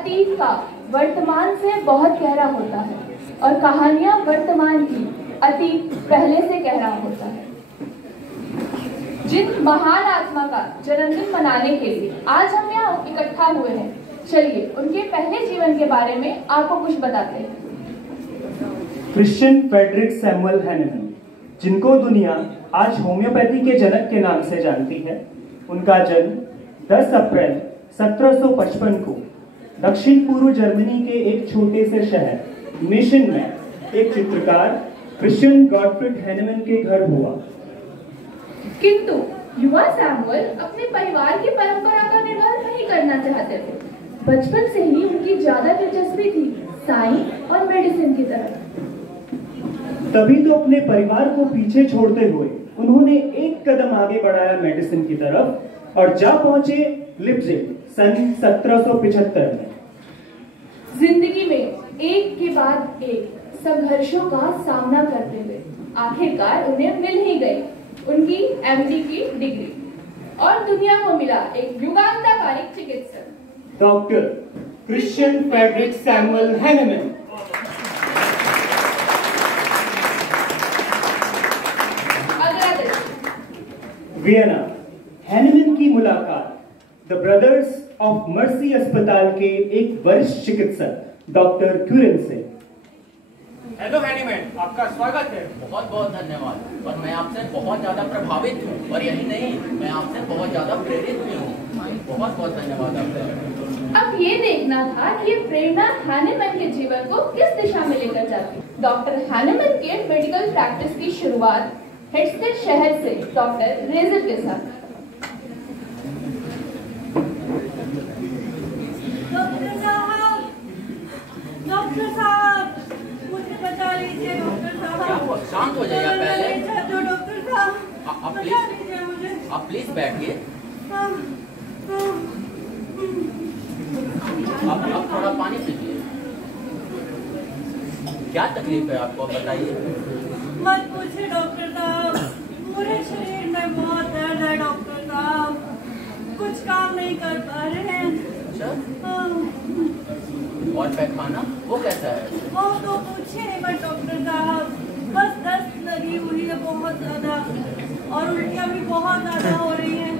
अतीत का वर्तमान से बहुत गहरा होता है और कहानियां वर्तमान की अतीत पहले से गहरा होता है। जिन महान आत्मा का जन्मदिन मनाने के लिए आज हम यहाँ इकट्ठा हुए हैं, चलिए उनके पहले जीवन के बारे में आपको कुछ बताते हैं। क्रिश्चियन फ्रेडरिक सैमुअल हैनेमन, जिनको दुनिया आज होम्योपैथी के जनक के नाम से जानती है, उनका जन्म 10 अप्रैल 1755 को दक्षिण पूर्व जर्मनी के एक छोटे से शहर मिशन में एक चित्रकार क्रिश्चियन गॉटफ्रीड हैनेमन के घर हुआ। किंतु युवा सैमुअल अपने परिवार की परंपरा का निर्वाह नहीं करना चाहते थे। बचपन से ही उनकी ज्यादा दिलचस्पी थी साइंस और मेडिसिन की तरफ। तभी तो अपने परिवार को पीछे छोड़ते हुए उन्होंने एक कदम आगे बढ़ाया मेडिसिन की तरफ और जा पहुंचे लिप्जिग सन 1775 में। जिंदगी में एक के बाद एक संघर्षों का सामना करते हुए आखिरकार उन्हें मिल ही गई उनकी एमडी की डिग्री और दुनिया को मिला एक युगांतकारी चिकित्सक doctor Christian Friedrich Samuel Hahnemann. Vienna, Hahnemann की मुलाकात द ब्रदर्स ऑफ मर्सी अस्पताल के एक वरिष्ठ चिकित्सक डॉक्टर क्यूरन से। हेलो हैनेमन, आपका स्वागत है। बहुत बहुत धन्यवाद। और मैं आपसे बहुत ज्यादा प्रभावित हूँ और यही नहीं, मैं आपसे बहुत ज्यादा प्रेरित भी हूँ। बहुत बहुत धन्यवाद आपका। अब ये देखना था कि ये प्रेरणा हैनेमन के जीवन को किस दिशा में लेकर जाती। डॉक्टर हैनेमन के मेडिकल प्रैक्टिस की शुरुआत हेडस्टेड शहर से डॉक्टर रेजर के साथ। डॉक्टर साहब, मुझे बचा लीजिए। डॉक्टर साहब, शांत हो जाइए पहले। डॉक्टर साहब, बचा लीजिए मुझे। आप प्लीज बैठिए। आप थोड़ा पानी पीजिए। क्या तकलीफ है आपको, बताइए। मत पूछिए डॉक्टर साहब, पूरे शरीर में बहुत दर्द है डॉक्टर साहब। कुछ काम नहीं कर पा रहे हैं। और पैखाना वो कैसा है? वो तो पूछिए नहीं बट डॉक्टर साहब, बस दस्त लगी हुई है बहुत ज्यादा और उल्टियाँ भी बहुत ज्यादा हो रही हैं।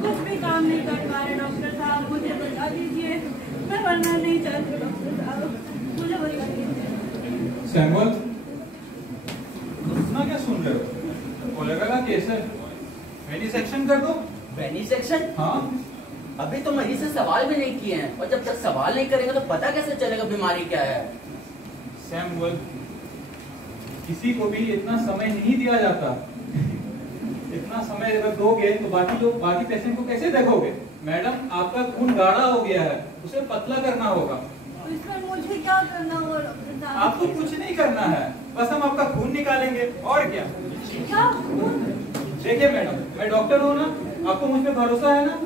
कुछ भी काम नहीं कर पा रहे डॉक्टर साहब, मुझे बता दीजिए। मैं मरना नहीं चाहती डॉक्टर साहब, मुझे बता दीजिए। सैमुअल, इतना क्या सुन रहे हो? कोलेरा का केस है, वेनिसेक्शन कर दो। वेनिसेक्शन? हाँ। अभी तो मरीज से सवाल भी नहीं किए हैं और जब तक सवाल नहीं करेंगे तो पता कैसे चलेगा बीमारी क्या है? सैमुअल, किसी को भी इतना समय नहीं दिया जाता। इतना समय अगर दोगे तो बाकी पेशेंट को कैसे देखोगे? मैडम, आपका खून गाढ़ा हो गया है, उसे पतला करना होगा। तो इसमें मुझे क्या करना होगा डॉक्टर साहब? आपको कुछ नहीं करना है, बस हम आपका खून निकालेंगे और क्या। क्या खून? देखिए मैडम, मैं डॉक्टर हूँ ना, आपको मुझ पर भरोसा है ना?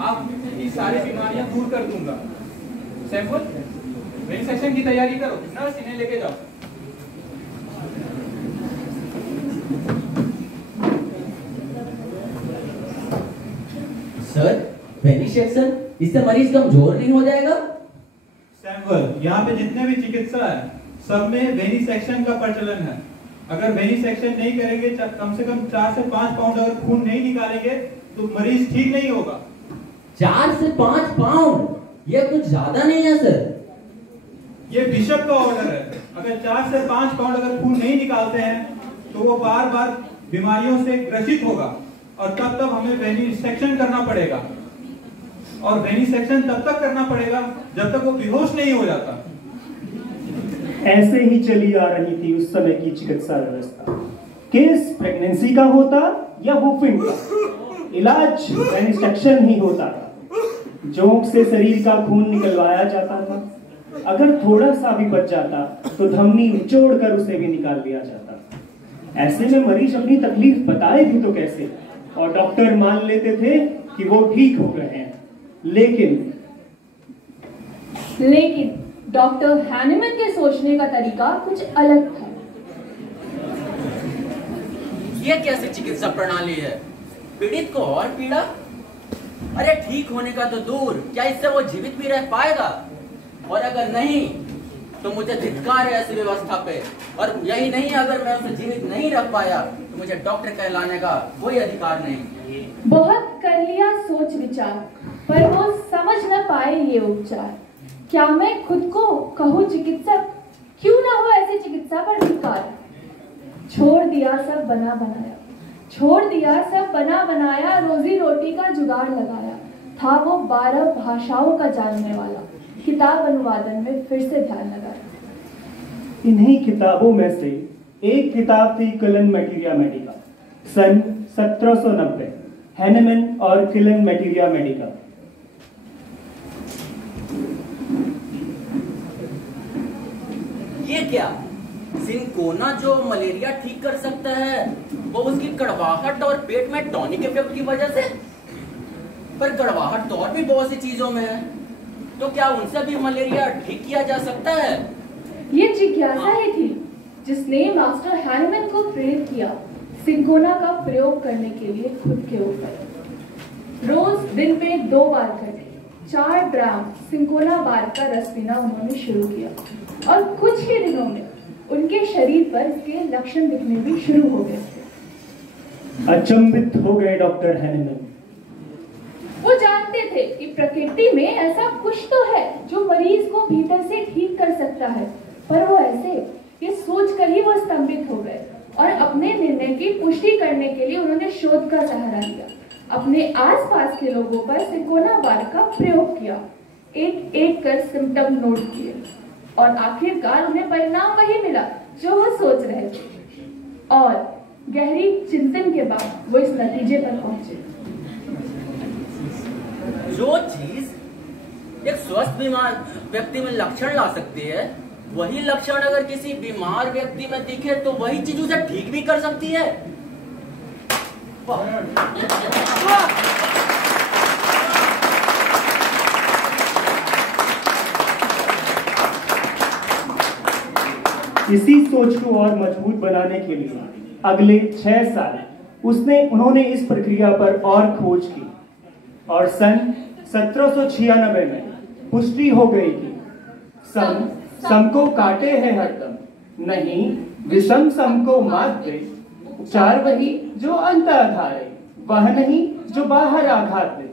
आपकी सारी बीमारियां दूर कर दूंगा। सैमुअल, वेनिसेक्शन की तैयारी करो। नर्स, इन्हें लेके जाओ। सर, वेनिसेक्शन इससे मरीज कमजोर नहीं हो जाएगा? सैमुअल, यहाँ पे जितने भी चिकित्सा है सब में वेनिसेक्शन का प्रचलन है। अगर वेनिसेक्शन नहीं करेंगे, कम से कम 4 से 5 पाउंड अगर खून नहीं निकालेंगे तो मरीज ठीक नहीं होगा। 4 से 5 पाउंड? ये कुछ ज्यादा नहीं है सर? ये बिशप का ऑर्डर है। अगर 4 से 5 पाउंड अगर खून नहीं निकालते हैं तो वो बार बार बीमारियों से ग्रसित होगा और तब हमें वेनिसेक्शन करना पड़ेगा। और वेनिसेक्शन तब तक करना पड़ेगा जब तक वो बेहोश नहीं हो जाता। ऐसे ही चली आ रही थी उस समय की चिकित्सा व्यवस्था। केस प्रेगनेंसी का होता या वुफिंग का, इलाज वेनिसेक्शन ही होता था। जोंक से शरीर का खून निकलवाया जाता था। अगर थोड़ा सा भी बच जाता तो धमनी निचोड़ कर उसे भी निकाल लिया जाता। ऐसे में मरीज अपनी तकलीफ बताए भी तो कैसे, और डॉक्टर मान लेते थे कि वो ठीक हो गए हैं। लेकिन डॉक्टर हैनेमन के सोचने का तरीका कुछ अलग था। यह कैसी चिकित्सा प्रणाली है? पीड़ित को और पीड़ा? अरे ठीक होने का तो दूर, क्या इससे वो जीवित भी रह पाएगा? और अगर नहीं तो मुझे धिक्कार है ऐसी व्यवस्था पे। और यही नहीं, अगर मैं उसे जीवित नहीं रख पाया तो मुझे डॉक्टर कहलाने का कोई अधिकार नहीं। बहुत कर लिया सोच विचार, पर वो समझ न पाए ये उपचार। क्या मैं खुद को कहूँ चिकित्सक? क्यों ना हो ऐसी चिकित्सा पर धिक्कार। छोड़ दिया सब बना बनाया, छोड़ दिया सब बना बनाया, रोजी रोटी का जुगाड़ लगाया। था वो 12 भाषाओं का जानने वाला, किताब अनुवादन में फिर से ध्यान लगाया। इन्हीं किताबों में से एक किताब थी किलन मैटेरिया मेडिका, सन 1790, हैनेमन और किलन मैटेरिया मेडिका। ये क्या? सिंकोना जो मलेरिया ठीक कर सकता है वो उसकी कड़वाहट और पेट में टॉनिक इफेक्ट की वजह से? पर कड़वाहट तो और भी बहुत सी चीजों में है, तो क्या उनसे भी मलेरिया ठीक किया जा सकता है? ये जिज्ञासा ही थी जिसने मास्टर हैनेमन को प्रेरित किया सिंकोना का प्रयोग करने के लिए खुद के ऊपर। रोज दिन में 2 बार करके 4 ग्राम सिंकोना बार का रस पीना उन्होंने शुरू किया और कुछ ही दिनों में उनके शरीर पर इसके लक्षण दिखने भी शुरू हो गए थे। अचंभित हो गए डॉक्टर हैनेमन। वो जानते थे कि प्रकृति में ऐसा कुछ तो है जो मरीज को भीतर से ठीक कर सकता है, पर वो ऐसे ये सोचकर ही वो स्तंभित हो गए और अपने निर्णय की पुष्टि करने के लिए उन्होंने शोध का सहारा लिया। अपने आसपास के लोगों पर सिंकोना बार का प्रयोग किया, एक एक कर सिम्टम नोट किए और आखिरकार उन्हें परिणाम वही मिला जो वो सोच रहे थे। और गहरी चिंतन के बाद वो इस नतीजे पर पहुंचे। जो चीज एक स्वस्थ बीमार व्यक्ति में लक्षण ला सकती है, वही लक्षण अगर किसी बीमार व्यक्ति में दिखे तो वही चीज उसे ठीक भी कर सकती है। इसी सोच को और मजबूत बनाने के लिए अगले 6 साल उन्होंने इस प्रक्रिया पर और खोज की और सन 1796 में पुष्टि हो गई कि सम को काटे है हरदम, नहीं विषम सम को मात दे। उपचार वही जो अंत आधारे, वह नहीं जो बाहर आघात दे।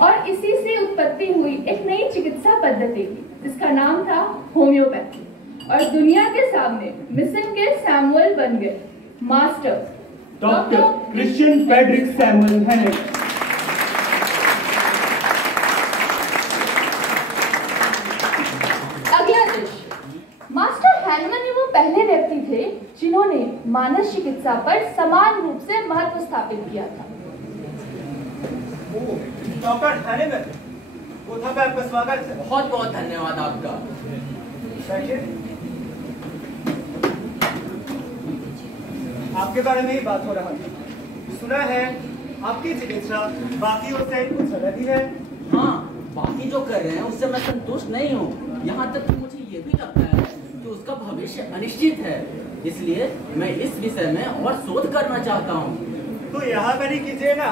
और इसी से उत्पत्ति हुई एक नई चिकित्सा पद्धति जिसका नाम था होम्योपैथी, और दुनिया के सामने मिशन के सैमुअल बन गए master doctor Christian Friedrich Samuel Hahnemann. अगला दृश्य, मास्टर हैनेमन वो पहले व्यक्ति थे जिन्होंने मानस चिकित्सा पर समान रूप से महत्व स्थापित किया था। डॉक्टर हैनेमन, कोठा पे आपका स्वागत है। बहुत बहुत धन्यवाद आपका। आपके बारे में ही बात हो रहा था। सुना है आपकी चिकित्सा बाकियों से कुछ अलग ही है। हाँ, बाकी जो कर रहे हैं उससे मैं संतुष्ट नहीं हूँ। यहाँ तक कि मुझे ये भी लगता है कि उसका भविष्य अनिश्चित है, इसलिए मैं इस विषय में और शोध करना चाहता हूँ। तो यहाँ पर ही कीजिए ना।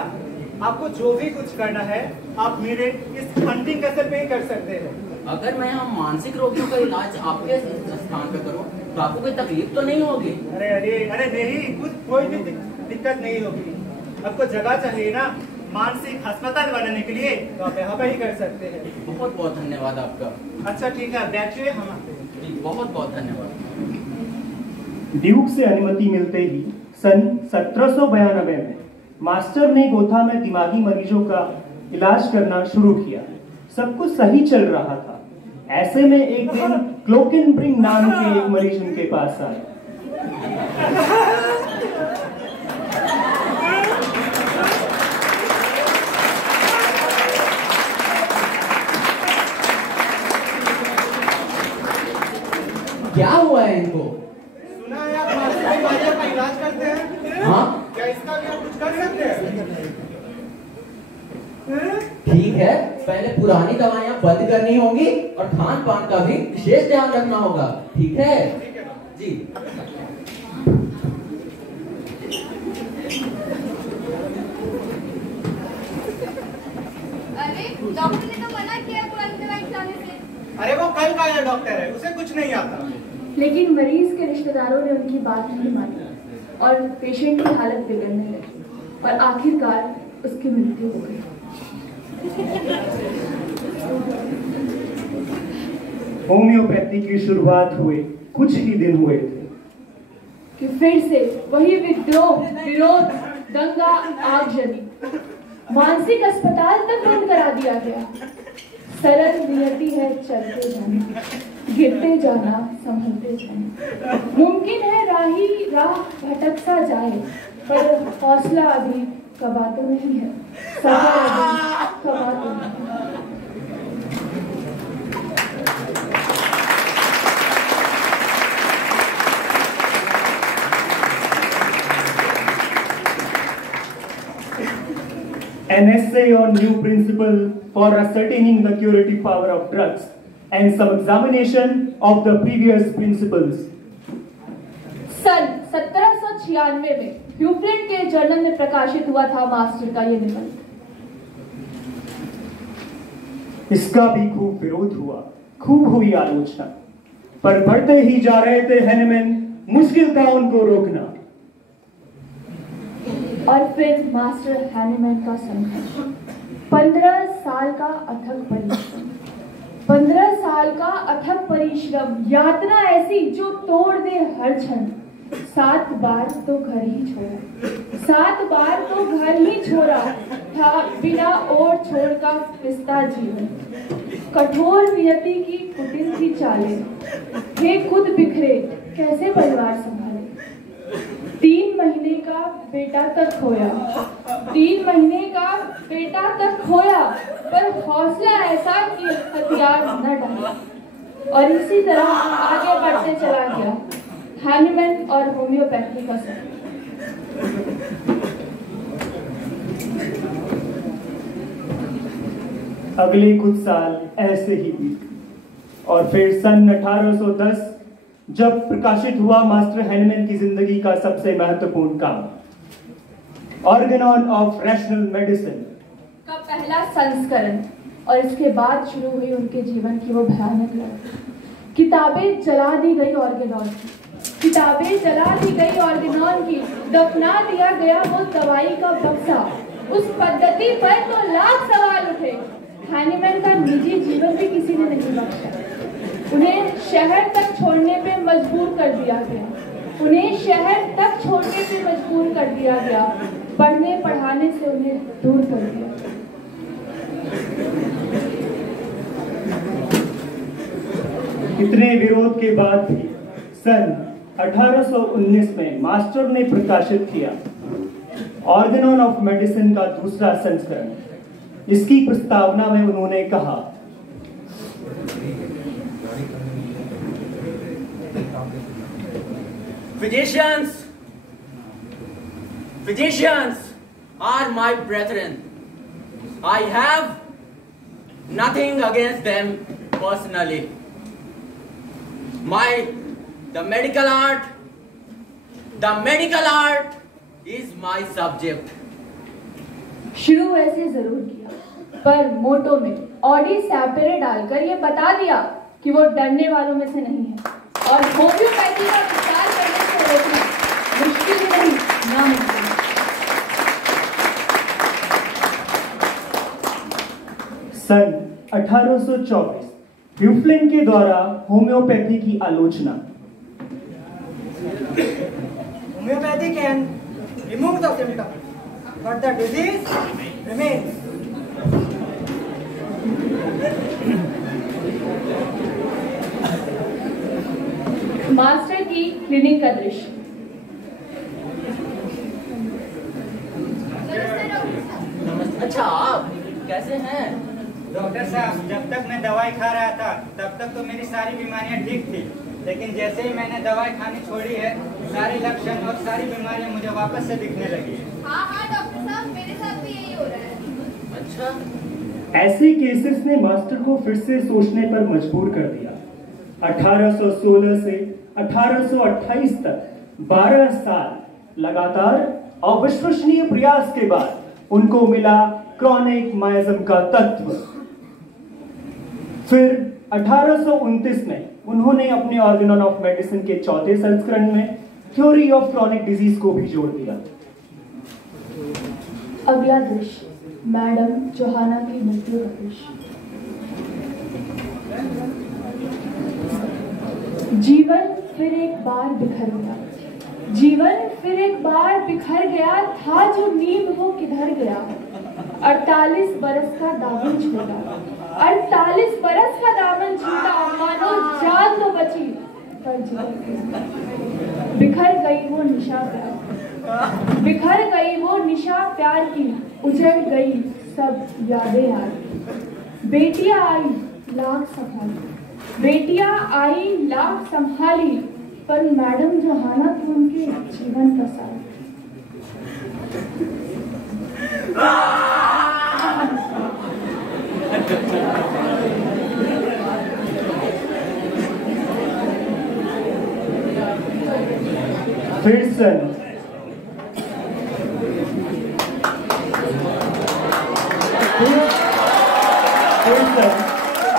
आपको जो भी कुछ करना है आप मेरे इस हंटिंग कैसेट पे ही कर सकते हैं। अगर मैं यहाँ मानसिक रोगियों का इलाज आपके स्थान पे करूँ तो आपको कोई तकलीफ तो नहीं होगी? अरे अरे अरे नहीं, कुछ कोई भी दिक्कत नहीं होगी। आपको जगह चाहिए ना मानसिक अस्पताल बनाने के लिए, तो आप यहाँ पर ही कर सकते हैं। बहुत बहुत धन्यवाद आपका। अच्छा ठीक है, बैठिए, हम आते हैं। बहुत बहुत धन्यवाद। ड्यूक से अनुमति मिलते ही सन 1792 में मास्टर ने गोथा में दिमागी मरीजों का इलाज करना शुरू किया। सब कुछ सही चल रहा था। ऐसे में एक दिन क्लोकिनब्रिंग नाम के एक मरीज उनके पास आए। क्या हुआ है इनको? सुना है आप मानसिक बीमारियों का इलाज करते हैं। हाँ, क्या इसका भी आप कुछ कर सकते हैं? ठीक है, पहले पुरानी दवाइयाँ बंद करनी होंगी और खान पान का भी विशेष ध्यान रखना होगा। ठीक है जी। का जो डॉक्टर है उसे कुछ नहीं आता। लेकिन मरीज के रिश्तेदारों ने उनकी बात नहीं मानी और पेशेंट की हालत बिगड़ने लगी और आखिरकार उसकी मृत्यु हो गई। होम्योपैथी की शुरुआत हुए कुछ ही दिन हुए थे कि फिर से वही विद्रोह, विरोध, दंगा, आगजनी, मानसिक अस्पताल तक बंद करा दिया गया। सरल नियति है चलते जाना, गिरते जाना, संभलते जाना। मुमकिन है राह भटक सा जाए, पर हौसला अभी कबा तो नहीं है, सफर अभी कबा तो नहीं है। An essay on new principle for ascertaining the curative power of drugs and some examination of the previous principles. सन 1796 में ह्यूफ्रेट के जर्नल में प्रकाशित हुआ था मास्टर का ये निबंध। इसका भी खूब विरोध हुआ, खूब हुई आलोचना, पर बढ़ते ही जा रहे थे हैनेमैन, मुश्किल था उनको रोकना। और फिर मास्टर हैनेमैन का संघर्ष, 15 साल का अथक परिश्रम, 15 साल का अथक परिश्रम, यातना ऐसी जो तोड़ दे हर क्षण। 7 बार तो घर ही छोड़ा, 7 बार तो घर ही छोड़ा था बिना ओर छोड़ का पिस्ता जीवन। कठोर नियति की कुटिल थी चालें, हे खुद बिखरे कैसे परिवार संभाले। 3 महीने का बेटा तक खोया, 3 महीने का बेटा तक खोया, पर हौसला ऐसा कि हथियार न डाला और इसी तरह आगे बढ़ते चला गया हैनेमैन और होम्योपैथी का सफर। अगले कुछ साल ऐसे ही बीते और फिर सन 1810 जब प्रकाशित हुआ मास्टर हैनेमैन की जिंदगी का सबसे महत्वपूर्ण काम, ऑर्गेनॉन ऑफ रैशनल मेडिसिन का पहला संस्करण, और इसके बाद शुरू हुई उनके जीवन की वो भयानक लड़ाई। किताबें जला दी गई ऑर्गेनॉन की, किताबें जला दी गई ऑर्गेनॉन की, दफना दिया गया वो दवाई का बक्सा। उस पद्धति पर तो लाख सवाल उठे। हैनेमैन का निजी जीवन भी किसी ने नहीं बख्शा। उन्हें शहर तक छोड़ने पे मजबूर कर दिया गया, उन्हें शहर तक छोड़ने पे मजबूर कर दिया गया, पढ़ने पढ़ाने से उन्हें दूर कर दिया। इतने विरोध के बाद भी सन 1819 में मास्टर ने प्रकाशित किया ऑर्गेनॉन ऑफ मेडिसिन का दूसरा संस्करण। इसकी प्रस्तावना में उन्होंने कहा, Physicians are my brethren. I have nothing against them personally. The medical art is my subject. शुरू ऐसे जरूर किया, पर मोटो में ऑडी सैपेरे डालकर ये बता दिया कि वो डरने वालों में से नहीं है और होम्योपैथी का विस्तार करने से रोकना मुश्किल नहीं, नामुमकिन। सन 1824 ह्यूफ्लेन के द्वारा होम्योपैथी की आलोचना। Homeopathy can remove the symptom, but the disease remains. Master की क्लिनिक का दृश्य। अच्छा, आप कैसे हैं? डॉक्टर साहब, जब तक मैं दवाई खा रहा था तब तक तो मेरी सारी बीमारियां ठीक थी, लेकिन जैसे ही मैंने दवाई खानी छोड़ी है सारे लक्षण और सारी बीमारियां मुझे वापस से दिखने लगी है। हाँ डॉक्टर साहब, मेरे साथ भी यही हो रहा है। अच्छा, ऐसे केसेस ने मास्टर को फिर से सोचने पर मजबूर कर दिया। 1816 से 1828 तक 12 साल लगातार अविश्वसनीय प्रयास के बाद उनको मिला क्रॉनिक मायज़म का तत्व। फिर 1829 में उन्होंने अपने ऑर्गेनल ऑफ मेडिसिन के चौथे संस्करण में थ्योरी ऑफ क्रॉनिक डिजीज को भी जोड़ दिया। अगला दृश्य मैडम जोहाना की मृत्यु का दृश्य। जीवन फिर एक बार बिखर गया, जीवन फिर एक बार बिखर गया था जो नींव वो किधर गया। 48 बरस का दामन छूटा, 48 बरस का दामन छूटा, मानो जान तो बची पर जीवन बिखर गई वो निशा प्यार, बिखर गई वो निशा प्यार की, उजड़ गई सब यादें यार। बेटियां आई लाख संभाली, बेटियां आई लाख संभाली, पर मैडम जोहाना तो उनके जीवन का सार। फिर सन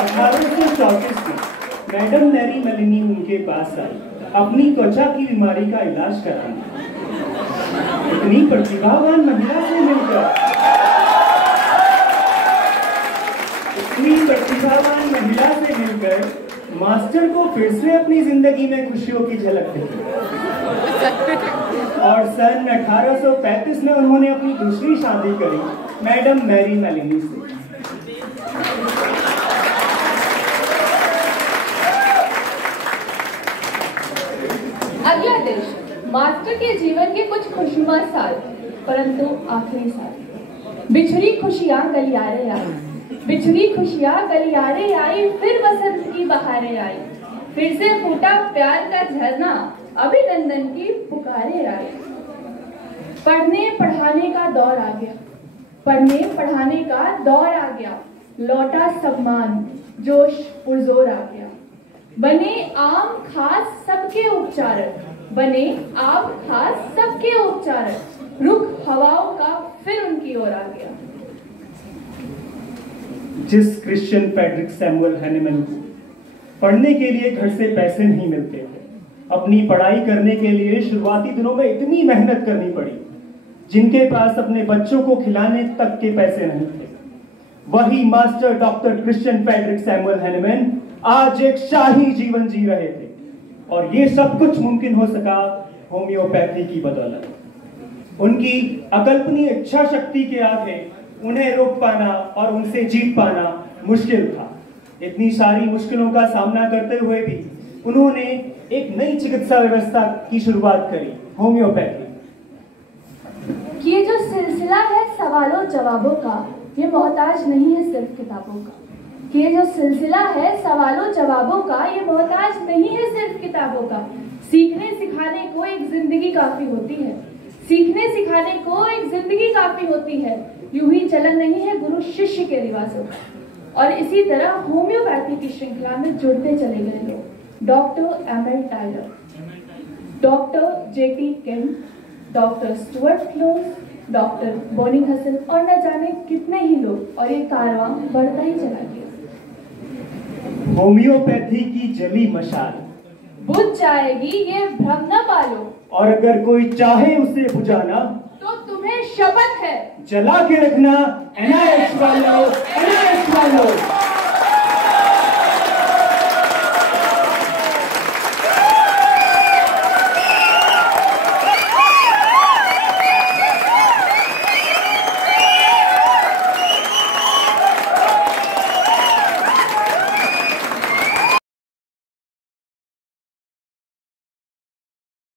1834 में मैडम मैरी मेलिनी उनके पास आई अपनी त्वचा की बीमारी का इलाज कराने। इतनी प्रतिभावान महिला से मिलकर, इतनी प्रतिभावान महिला से मिलकर मास्टर को फिर से अपनी जिंदगी में खुशियों की झलक दिखी और सन 1835 में उन्होंने अपनी दूसरी शादी करी मैडम मैरी मेलिनी से। अगला दृश्य मास्टर के जीवन के कुछ खुशनुमा साल, परंतु आखिरी साल। बिछड़ी खुशियां गलियारे आई, बिछड़ी खुशियां गलियारे आई, फिर बसंत की बहारें आई, फिर से फूटा प्यार का झरना, अभिनंदन की पुकारे आई। पढ़ने पढ़ाने का दौर आ गया, पढ़ने पढ़ाने का दौर आ गया, लौटा सम्मान, जोश पुरजोर आ गया। बने आम खास सबके उपचारक, बने आम खास सबके उपचारक, रुख हवाओं का फिर उनकी ओर आ गया। जिस क्रिश्चियन फ्रेडरिक सैमुअल हैनेमन को पढ़ने के लिए घर से पैसे नहीं मिलते थे, अपनी पढ़ाई करने के लिए शुरुआती दिनों में इतनी मेहनत करनी पड़ी, जिनके पास अपने बच्चों को खिलाने तक के पैसे नहीं थे, वही master doctor Christian Friedrich Samuel Hahnemann आज एक शाही जीवन जी रहे थे। और ये सब कुछ मुमकिन हो सका होम्योपैथी की बदौलत। उनकी अकल्पनीय इच्छा शक्ति के आगे उन्हें रोक पाना और उनसे जीत पाना मुश्किल था। इतनी सारी मुश्किलों का सामना करते हुए भी उन्होंने एक नई चिकित्सा व्यवस्था की शुरुआत करी, होम्योपैथी। ये जो सिलसिला है सवालों जवाबों का, ये मोहताज नहीं है सिर्फ किताबों का। ये जो सिलसिला है सवालों जवाबों का, ये मोहताज नहीं है सिर्फ किताबों का। सीखने सिखाने को एक जिंदगी काफी होती है, सीखने सिखाने को एक जिंदगी काफी होती है। यूं ही चलन नहीं है गुरु शिष्य के रिवाजों का। और इसी तरह होम्योपैथी की श्रृंखला में जुड़ते चले गए लोग। Doctor ML Tyler, doctor JT Kem, doctor Stuart Close, doctor Boning Hasan और न जाने कितने ही लोग, और ये कारवां बढ़ता ही चला गया। होम्योपैथी की जली मशाल बुझ जाएगी, ये भ्रम न पालो, और अगर कोई चाहे उसे बुझाना तो तुम्हें शपथ है जला के रखना। NIH वालों, NIH वालों।